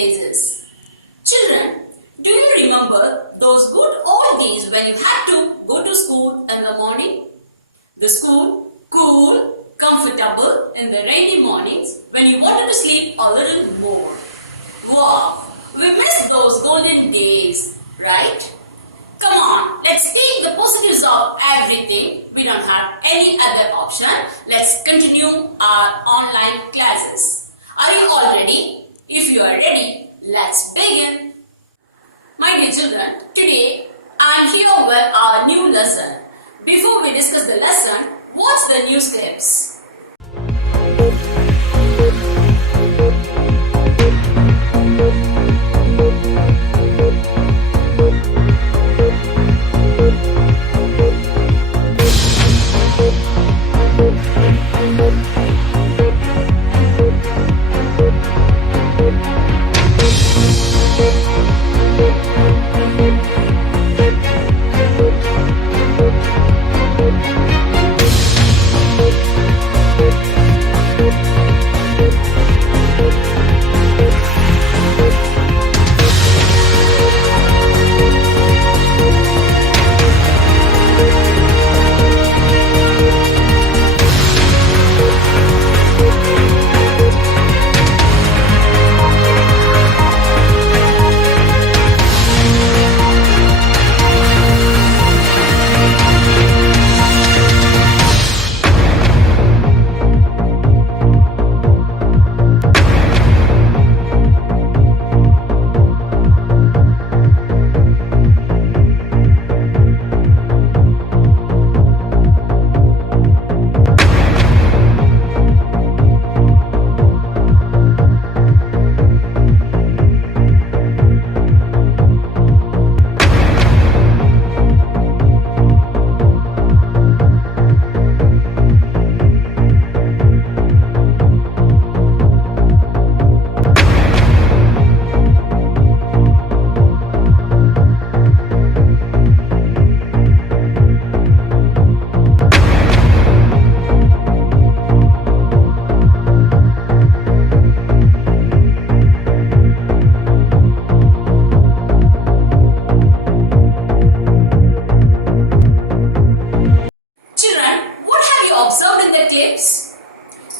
places. Children, do you remember those good old days when you had to go to school in the morning? The school, cool, comfortable in the rainy mornings when you wanted to sleep a little more. Wow, we miss those golden days, right? Come on, let's take the positives of everything. We don't have any other option. Let's continue our online classes. Are you all ready? If you are ready, let's begin. My dear children, today I am here with our new lesson. Before we discuss the lesson, watch the news clips.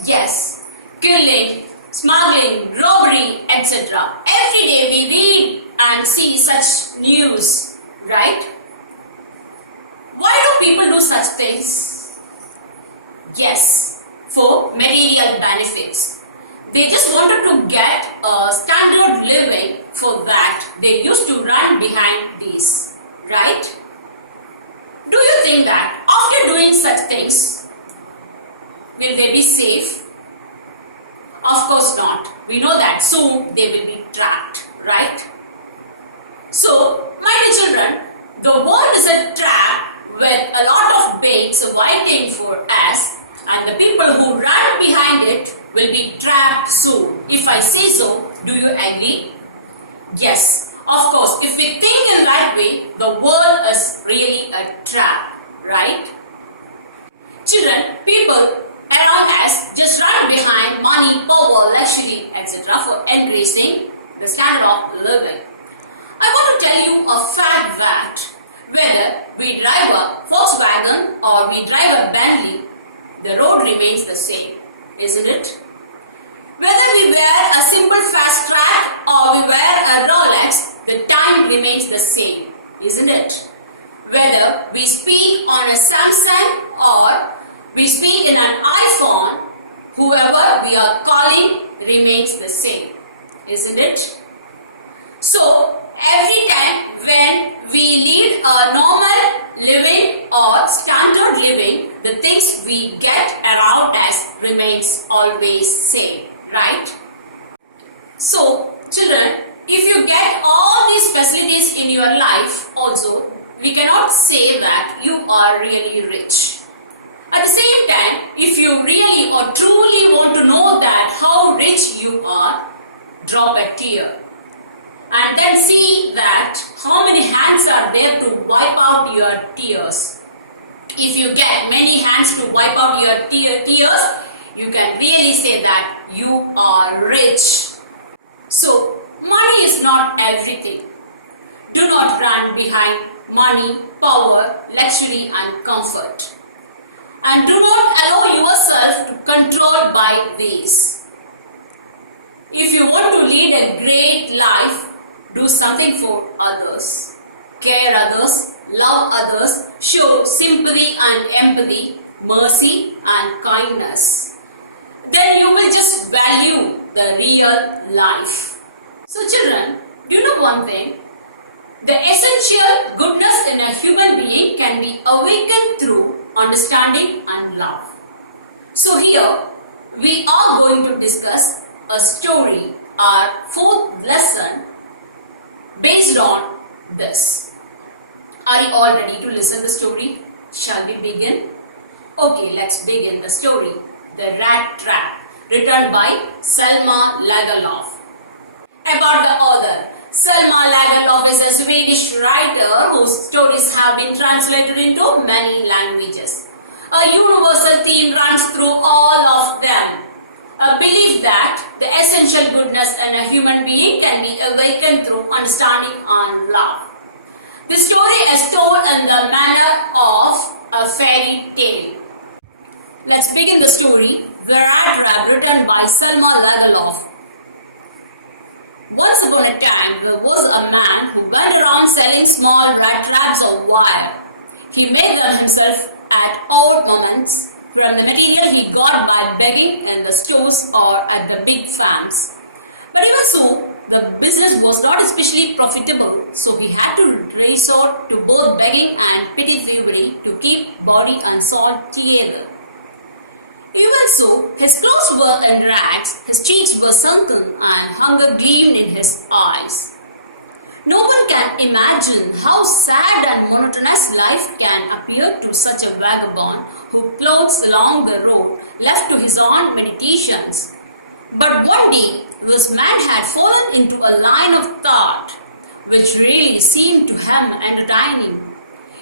Yes, killing, smuggling, robbery, etc. Every day we read and see such news, right? Why do people do such things? Yes, for material benefits. They just wanted to get a standard living. For that, they used to run behind these, right? Do you think that after doing such things, will they be safe? Of course not. We know that soon they will be trapped, right? So, my dear children, the world is a trap with a lot of baits waiting for us, and the people who run behind it will be trapped soon. If I say so, do you agree? Yes, of course. If we think in that way, the world is really a trap, right? Children, people around us just run behind money, power, luxury, etc. for increasing the standard of living. I want to tell you a fact that whether we drive a Volkswagen or we drive a Bentley, the road remains the same, isn't it? Whether we wear a simple fast track or we wear a Rolex, the time remains the same, isn't it? Whether we speak on a Samsung or we speak in an iPhone, whoever we are calling remains the same, isn't it? So, every time when we lead a normal living or standard living, the things we get around us remains always same, right? So, children, if you get all these facilities in your life also, we cannot say that you are really rich. At the same time, if you really or truly want to know that how rich you are, drop a tear. And then see that how many hands are there to wipe out your tears. If you get many hands to wipe out your tears, you can really say that you are rich. So, my money is not everything. Do not run behind money, power, luxury and comfort. And do not allow yourself to control by these. If you want to lead a great life, do something for others. Care others, love others, show sympathy and empathy, mercy and kindness. Then you will just value the real life. So children, do you know one thing? The essential goodness in a human being can be awakened through understanding and love. So here we are going to discuss a story, our fourth lesson based on this. Are you all ready to listen the story? Shall we begin? Okay, let's begin the story. The Rattrap, written by Selma Lagerlöf. About the author. Selma Lagerlöf is a Swedish writer whose stories have been translated into many languages. A universal theme runs through all of them. A belief that the essential goodness in a human being can be awakened through understanding and love. The story is told in the manner of a fairy tale. Let's begin the story. The Rattrap, written by Selma Lagerlöf. Once upon a time, there was a man who went around selling small rat traps of wire. He made them himself at odd moments from the material he got by begging in the stores or at the big farms. But even so, the business was not especially profitable, so he had to resort to both begging and petty thievery to keep body and soul together. Even so, his clothes were in rags, his cheeks were sunken, and hunger gleamed in his eyes. No one can imagine how sad and monotonous life can appear to such a vagabond who plods along the road, left to his own meditations. But one day, this man had fallen into a line of thought which really seemed to him entertaining.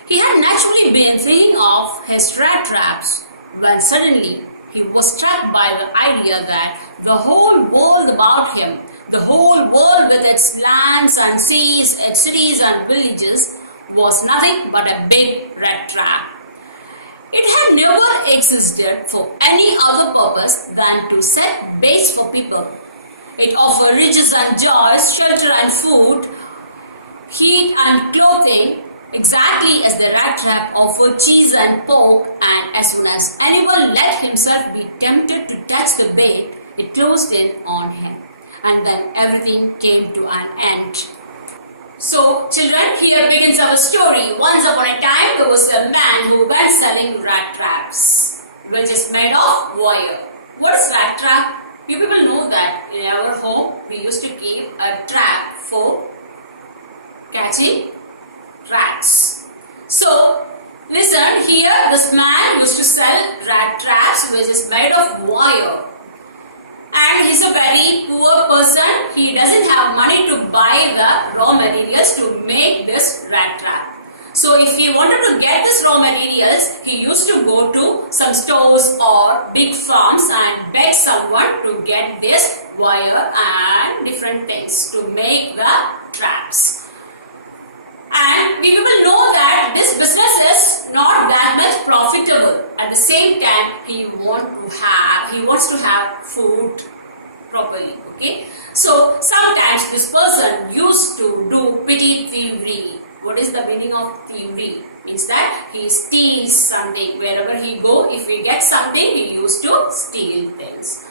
He had naturally been thinking of his rat traps when suddenly he was struck by the idea that the whole world about him, the whole world with its lands and seas, its cities and villages, was nothing but a big rat trap. It had never existed for any other purpose than to set base for people. It offered riches and joys, shelter and food, heat and clothing, exactly as the rat trap offered cheese and pork, and as soon as anyone let himself be tempted to touch the bait, it closed in on him. And then everything came to an end. So, children, here begins our story. Once upon a time, there was a man who went selling rat traps, which is made of wire. What is rat trap? You people know that in our home, we used to keep a trap for catching rats. So, listen, here this man used to sell rat traps which is made of wire. And he's a very poor person. He doesn't have money to buy the raw materials to make this rat trap. So if he wanted to get this raw materials, he used to go to some stores or big farms and beg someone to get this wire and different things to make the traps. And we will know that this business is not that much profitable. At the same time, he wants to have food properly. Okay. So sometimes this person used to do petty thievery. What is the meaning of thievery? Means that he steals something. Wherever he go, if he gets something, he used to steal things.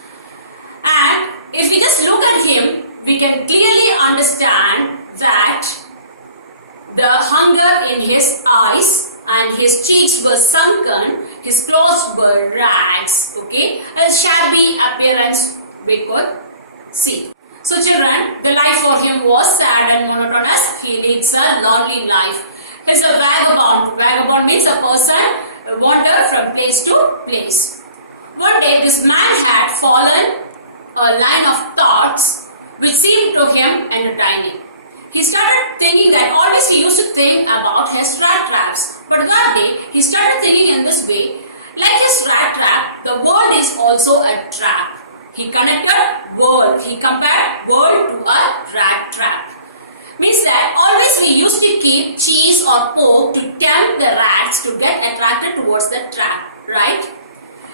And if we just look at him, we can clearly understand that the hunger in his eyes and his cheeks were sunken, his clothes were rags, okay, a shabby appearance we could see. So children, the life for him was sad and monotonous. He leads a lonely life. He's a vagabond. Vagabond means a person who wanders from place to place. One day this man had fallen a line of thoughts which seemed to him entertaining. He started thinking that always he used to think about his rat traps. But that day, he started thinking in this way, like his rat trap, the world is also a trap. He connected world. He compared world to a rat trap. Means that always we used to keep cheese or pork to tempt the rats to get attracted towards the trap, right?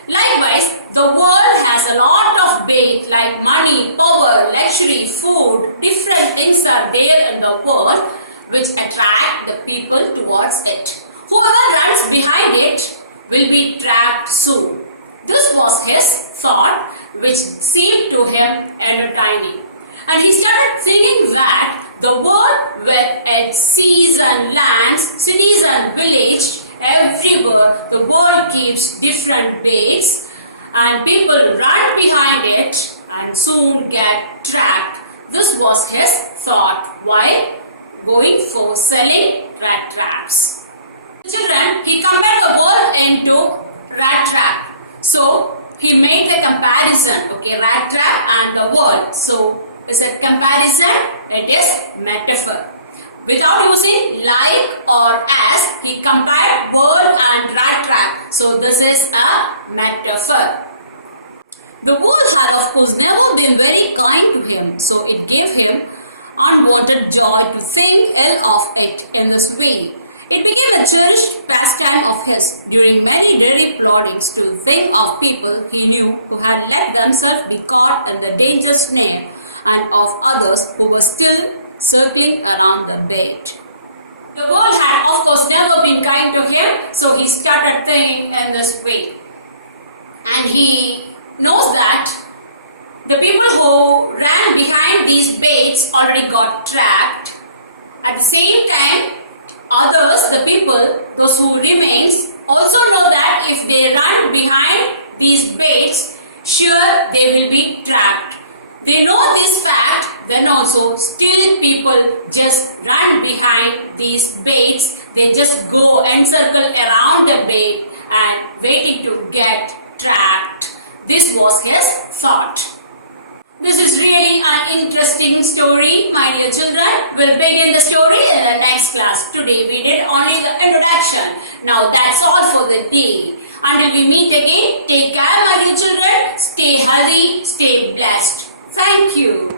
Likewise, the world has a lot of bait like money, power, luxury, food, different things are there in the world which attract the people towards it. Whoever runs behind it will be trapped soon. This was his thought which seemed to him entertaining. And he started thinking that the world with its seas and lands, cities and villages, everywhere the world keeps different baits and people run behind it and soon get trapped. This was his thought while going for selling rat traps. Children, he compared the world into rat trap. So he made the comparison, okay, rat trap and the world. So is a comparison, it is metaphor. Without using like or as, he compared world and rat trap. So this is a metaphor. The world had of course never been very kind to him. So it gave him unwanted joy to think ill of it in this way. It became a cherished pastime of his during many daily plottings to think of people he knew who had let themselves be caught in the danger snare and of others who were still circling around the bait. The world had of course never been kind to him, so he started thinking in this way. And he knows that the people who ran behind these baits already got trapped. At the same time, others, the people, those who remains, also know that if they run behind these baits, sure they will be trapped. They know this fact, then also still people just run behind these baits. They just go and circle around the bait and waiting to get trapped. This was his thought. This is really an interesting story, my dear children. We'll begin the story in the next class. Today we did only the introduction. Now that's all for the day. Until we meet again, take care, my dear children. Stay healthy, stay blessed. Thank you.